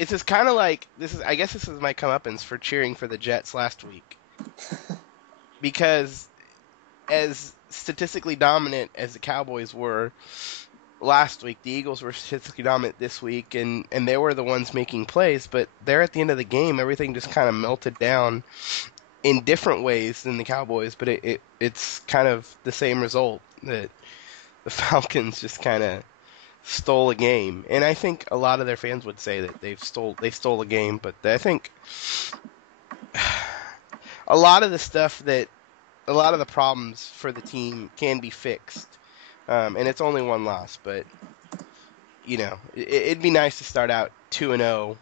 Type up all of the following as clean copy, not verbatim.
it's just kind of like this is. I guess this is my comeuppance for cheering for the Jets last week because as statistically dominant as the Cowboys were last week, the Eagles were statistically dominant this week, and they were the ones making plays. But there at the end of the game, everything just kind of melted down in different ways than the Cowboys. But it's kind of the same result that the Falcons just kind of stole a game. And I think a lot of their fans would say that they stole a game. But I think a lot of the stuff that a lot of the problems for the team can be fixed. And it's only one loss, but it'd be nice to start out 2-0,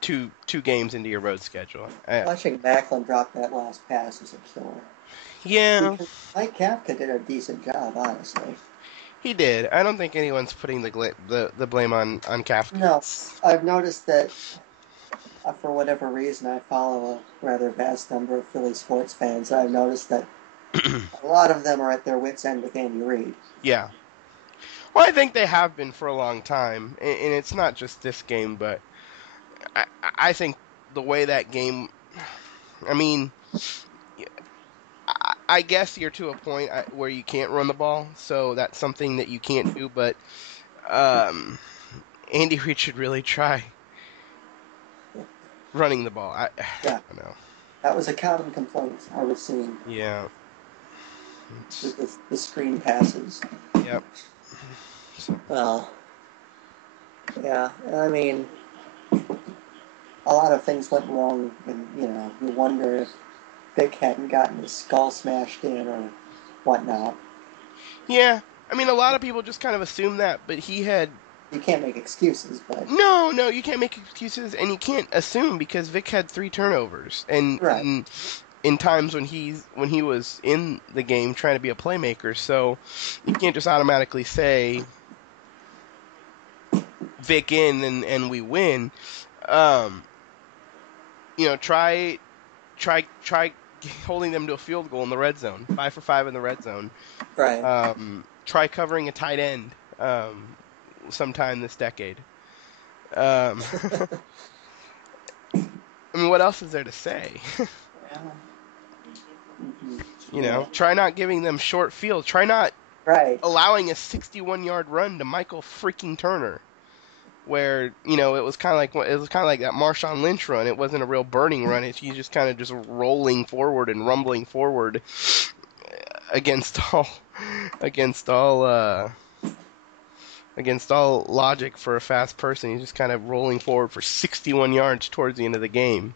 two games into your road schedule. Watching Macklin drop that last pass is a killer. Yeah, Because Mike Kafka did a decent job, honestly. he did. I don't think anyone's putting the blame on Kafka. No, I've noticed that for whatever reason, I follow a rather vast number of Philly sports fans. I've noticed that a lot of them are at their wits' end with Andy Reid. Yeah. Well, I think they have been for a long time, and it's not just this game, but I think the way that game. I mean, I guess you're to a point where you can't run the ball, so that's something that you can't do. But Andy Reid should really try running the ball. I Yeah, don't know. that was a common complaint I was seeing Yeah. with the screen passes. Yep. Well, yeah, I mean, a lot of things went wrong, and you wonder if Vic hadn't gotten his skull smashed in or whatnot. Yeah. I mean, a lot of people just kind of assume that, but he had. You can't make excuses, but No, you can't make excuses, and you can't assume because Vic had 3 turnovers, and right. in times when he was in the game trying to be a playmaker, so you can't just automatically say Vic in and we win. Um, try holding them to a field goal in the red zone, 5 for 5 in the red zone. Right. Try covering a tight end sometime this decade. Um, I mean, what else is there to say? Yeah. Try not giving them short field. Try not Right. allowing a 61-yard run to Michael freaking Turner, where it was kind of like that Marshawn Lynch run. It wasn't a real burning run. He's just kind of just rolling forward and rumbling forward against all against all against all logic for a fast person. He's just kind of rolling forward for 61 yards towards the end of the game.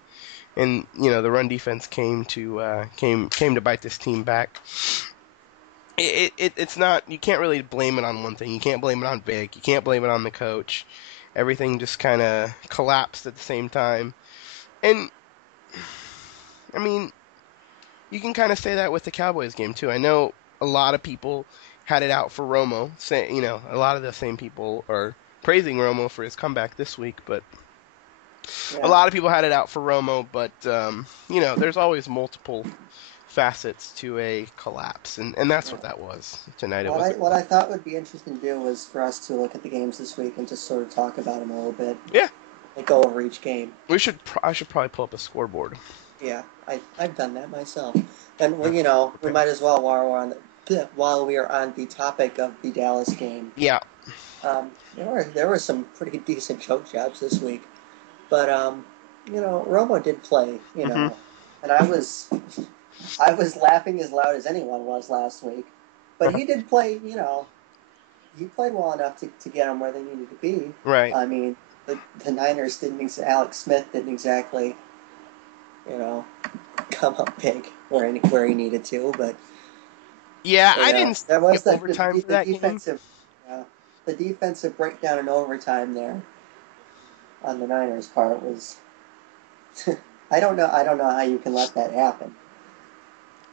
And the run defense came to bite this team back. It's not, you can't really blame it on one thing. You can't blame it on Vic. You can't blame it on the coach. Everything just kind of collapsed at the same time. And I mean, you can kind of say that with the Cowboys game too. I know a lot of people had it out for Romo. A lot of the same people are praising Romo for his comeback this week, but a lot of people had it out for Romo. But there's always multiple facets to a collapse, and that's what that was tonight. What I thought would be interesting to do was for us to look at the games this week and just sort of talk about them a little bit. Yeah. And go over each game. I should probably pull up a scoreboard. Yeah, I've done that myself. And we might as well while we are on the topic of the Dallas game. Yeah. There were some pretty decent choke jobs this week, but Romo did play. And I was laughing as loud as anyone was last week, but he did play. He played well enough to get them where they needed to be. Right. I mean, the Niners Alex Smith didn't exactly, come up big where he needed to, but yeah, I didn't. There was overtime for that defensive, the defensive breakdown in overtime there on the Niners' part was. I don't know how you can let that happen.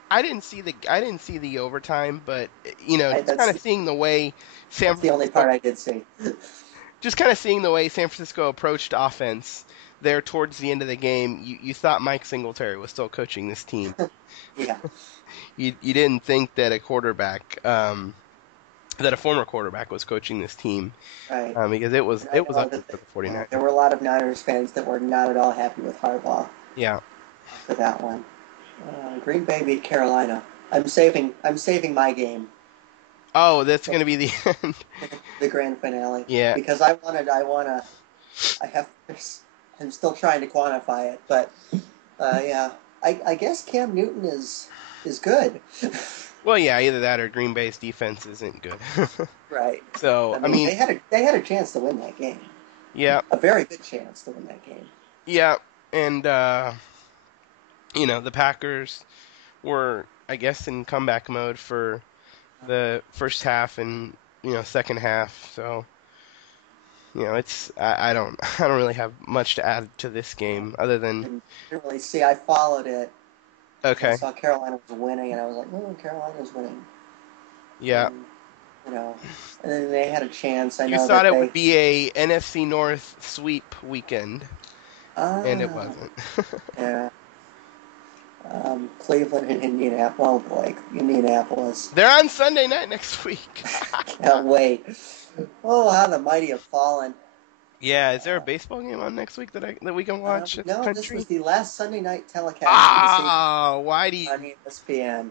I didn't see the overtime, but just kind of seeing the way That's the only part I did see. Just kind of seeing the way San Francisco approached offense there towards the end of the game, you thought Mike Singletary was still coaching this team. Yeah. You didn't think that a quarterback that a former quarterback was coaching this team, Right. because it was And I know ugly that for the 49ers. there were a lot of Niners fans that were not at all happy with Harbaugh Yeah. for that one. Green Bay beat Carolina. I'm saving my game, Oh, that's going to be the end. the grand finale. Yeah. Because I have, I'm still trying to quantify it, but yeah, I guess Cam Newton is good. Well, yeah, either that or Green Bay's defense isn't good. Right. So, I mean, they had a chance to win that game. yeah, A very good chance to win that game. yeah, and the Packers were, I guess, in comeback mode for the first half and second half. So, it's I don't really have much to add to this game other than Didn't really see. I followed it. I okay, saw Carolina was winning, and I was like, "Oh, Carolina's winning." yeah. And, and then they had a chance. I You know thought that it they. would be a NFC North sweep weekend, and it Ah, wasn't. yeah. Cleveland and Indianapolis. Oh boy, Indianapolis. They're on Sunday night next week. Can't wait. Oh, how the mighty have fallen. Yeah, is there a baseball game on next week that we can watch in the No, this country? was the last Sunday night telecast Why do you? on ESPN.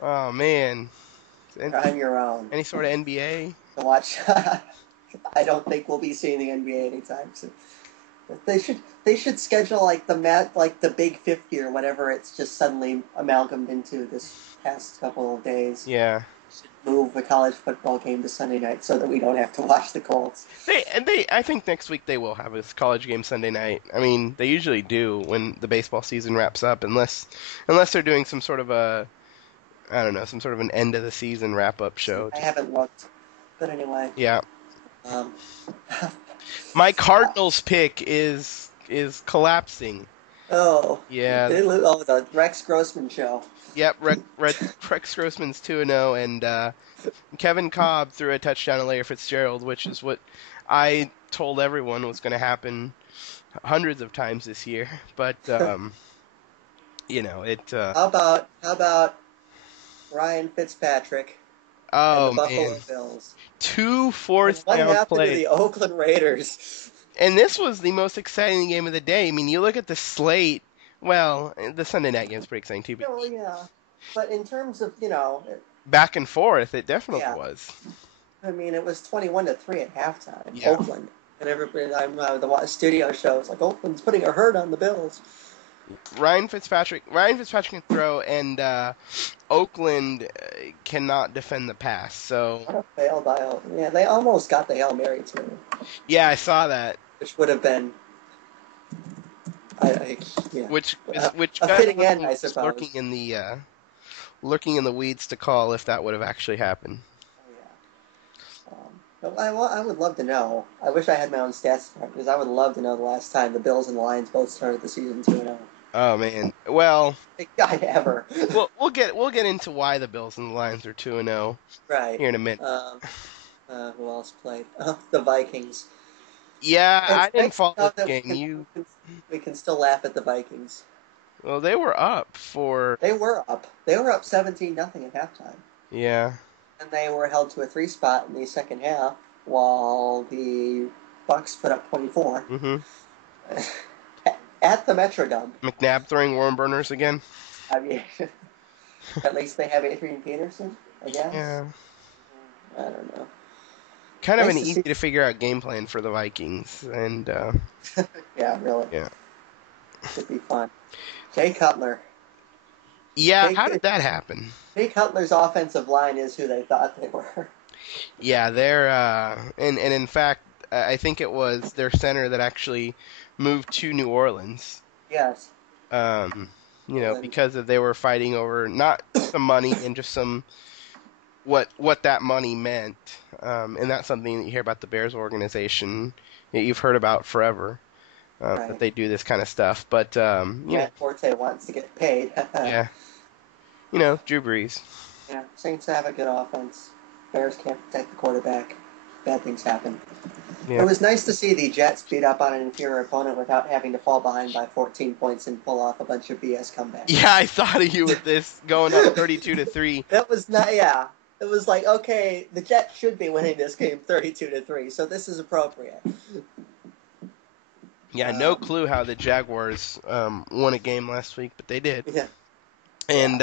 Oh man, You're on your own any sort of NBA? to watch. I don't think we'll be seeing the NBA anytime soon. They should schedule like the Big 50 or whatever. It's just suddenly amalgamated into this past couple of days. Yeah. Move the college football game to Sunday night so that we don't have to watch the Colts. I think next week they will have a college game Sunday night. I mean, they usually do when the baseball season wraps up, unless they're doing some sort of some sort of an end of the season wrap up show. I haven't looked, but anyway. Yeah. Um, My Cardinals pick is collapsing. Oh. Yeah. The Rex Grossman show. Yep, Rex Grossman's 2-0, and Kevin Cobb threw a touchdown to Larry Fitzgerald, which is what I told everyone was going to happen hundreds of times this year. But How about Ryan Fitzpatrick and the Buffalo Bills? 2 fourth down plays. What happened to the Oakland Raiders? And this was the most exciting game of the day. I mean, you look at the slate. Well, the Sunday night game's pretty exciting too. Oh, yeah. But in terms of, back and forth, it definitely was. I mean, it was 21-3 at halftime. Yeah. Oakland. And everybody, the studio show was like, Oakland's putting a hurt on the Bills. Ryan Fitzpatrick can throw, and Oakland cannot defend the pass. So What a fail by Oakland. Yeah, they almost got the Hail Mary, too. Yeah, I saw that. Which would have been... Which a fitting end, I suppose. Lurking in the weeds to call if that would have actually happened. I would love to know. I wish I had my own stats because I would love to know the last time the Bills and Lions both started the season 2-0. Oh man, well, big guy ever. we'll get into why the Bills and the Lions are 2-0 right here in a minute. Who else played? The Vikings. Yeah, I didn't follow the game. We can still laugh at the Vikings. Well, they were up. They were up 17-0 at halftime. Yeah. And they were held to a 3 spot in the second half, while the Bucks put up 24. Mm-hmm. At the Metrodome. McNabb throwing worm burners again. I mean, at least they have Adrian Peterson, I guess. Yeah. I don't know. Kind of an easy to figure out game plan for the Vikings, and yeah, really. Yeah. Should be fun. Jay Cutler. Yeah, how did that happen? Jay Cutler's offensive line is who they thought they were. Yeah, they're and in fact, I think it was their center that actually moved to New Orleans. Yes. Because they were fighting over not some money and just some what that money meant, and that's something that you hear about the Bears organization that you've heard about forever. Right. That they do this kind of stuff, but Forte wants to get paid. Yeah. Drew Brees. Yeah, Saints have a good offense. Bears can't protect the quarterback. Bad things happen. Yeah. It was nice to see the Jets beat up on an inferior opponent without having to fall behind by 14 points and pull off a bunch of BS comebacks. Yeah, I thought of you with this going up 32-3. That was not. Yeah, it was like, okay, the Jets should be winning this game 32-3, so this is appropriate. Yeah, no clue how the Jaguars won a game last week, but they did. Yeah. And,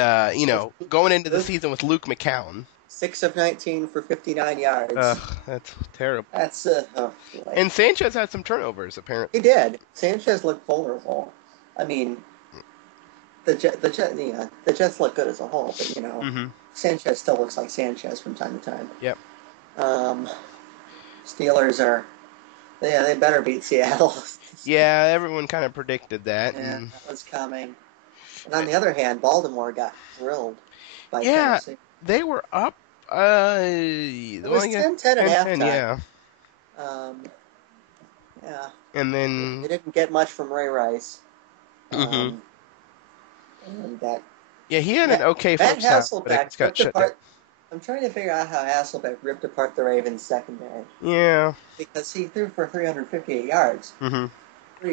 going into the season with Luke McCown. 6 of 19 for 59 yards. Ugh, that's terrible. That's, oh, boy. And Sanchez had some turnovers, apparently. He did. Sanchez looked vulnerable. I mean, the Jets look good as a whole, but, Sanchez still looks like Sanchez from time to time. Yep. Steelers are... Yeah, they better beat Seattle. Yeah, everyone kind of predicted that. Yeah, that was coming. And on the other hand, Baltimore got drilled by Tennessee. They were up. It was 10-10 at halftime. Yeah. Yeah. And then... They didn't get much from Ray Rice. And that... Yeah, he had an okay first half, but it got shut down. I'm trying to figure out how Hasselbeck ripped apart the Ravens secondary. Yeah. Because he threw for 358 yards. 3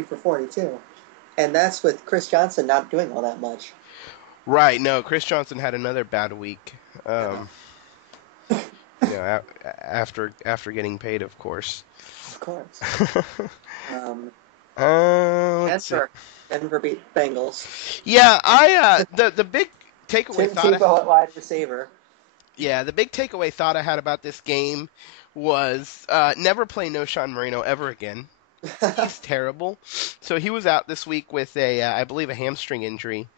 for 42. And that's with Chris Johnson not doing all that much. Right, no, Chris Johnson had another bad week. After getting paid, of course. Of course. Denver beat Bengals. Yeah, the big takeaway Tim Tebow at wide receiver. Yeah, the big takeaway thought I had about this game was never play No-Sean Moreno ever again. He's terrible. So he was out this week with I believe, a hamstring injury.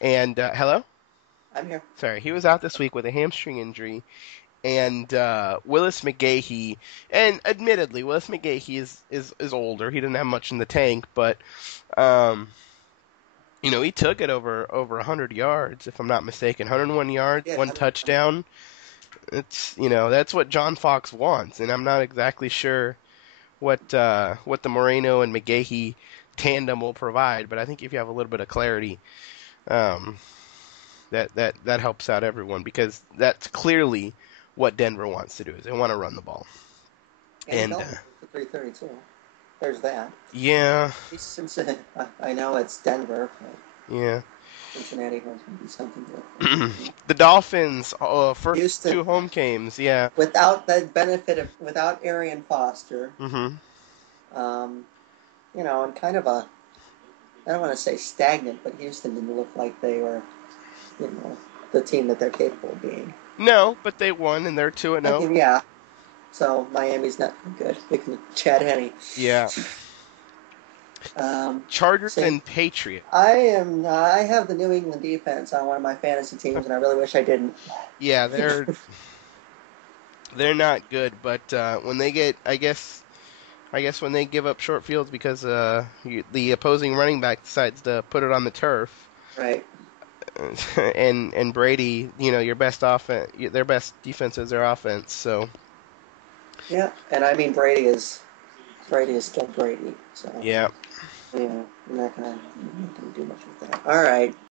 And, hello? I'm here. Sorry, he was out this week with a hamstring injury. And Willis McGahee, and admittedly, Willis McGahee is older. He didn't have much in the tank, but he took it over 100 yards, if I'm not mistaken. 101 yards, one touchdown. It's that's what John Fox wants, and I'm not exactly sure what the Moreno and McGahee tandem will provide, but I think if you have a little bit of clarity, that helps out everyone, because that's clearly what Denver wants to do, is they want to run the ball. And 332. There's that. Yeah. Cincinnati. I know it's Denver, but yeah. Cincinnati has to do something different. The Dolphins, first Houston, 2 home games, yeah. Without the benefit without Arian Foster. Mm-hmm. And kind of I don't want to say stagnant, but Houston didn't look like they were, the team that they're capable of being. No, but they won, and they're 2-0. Yeah. So Miami's not good. They can Chad Henne. Yeah. Chargers and Patriots. I have the New England defense on one of my fantasy teams, and I really wish I didn't. Yeah, they're not good, but when they get, I guess when they give up short fields because the opposing running back decides to put it on the turf. Right. And Brady, your best offense, their best defense is their offense. So. Yeah, and I mean Brady is still Brady. So. Yeah. Yeah, I'm not gonna do much with that. All right.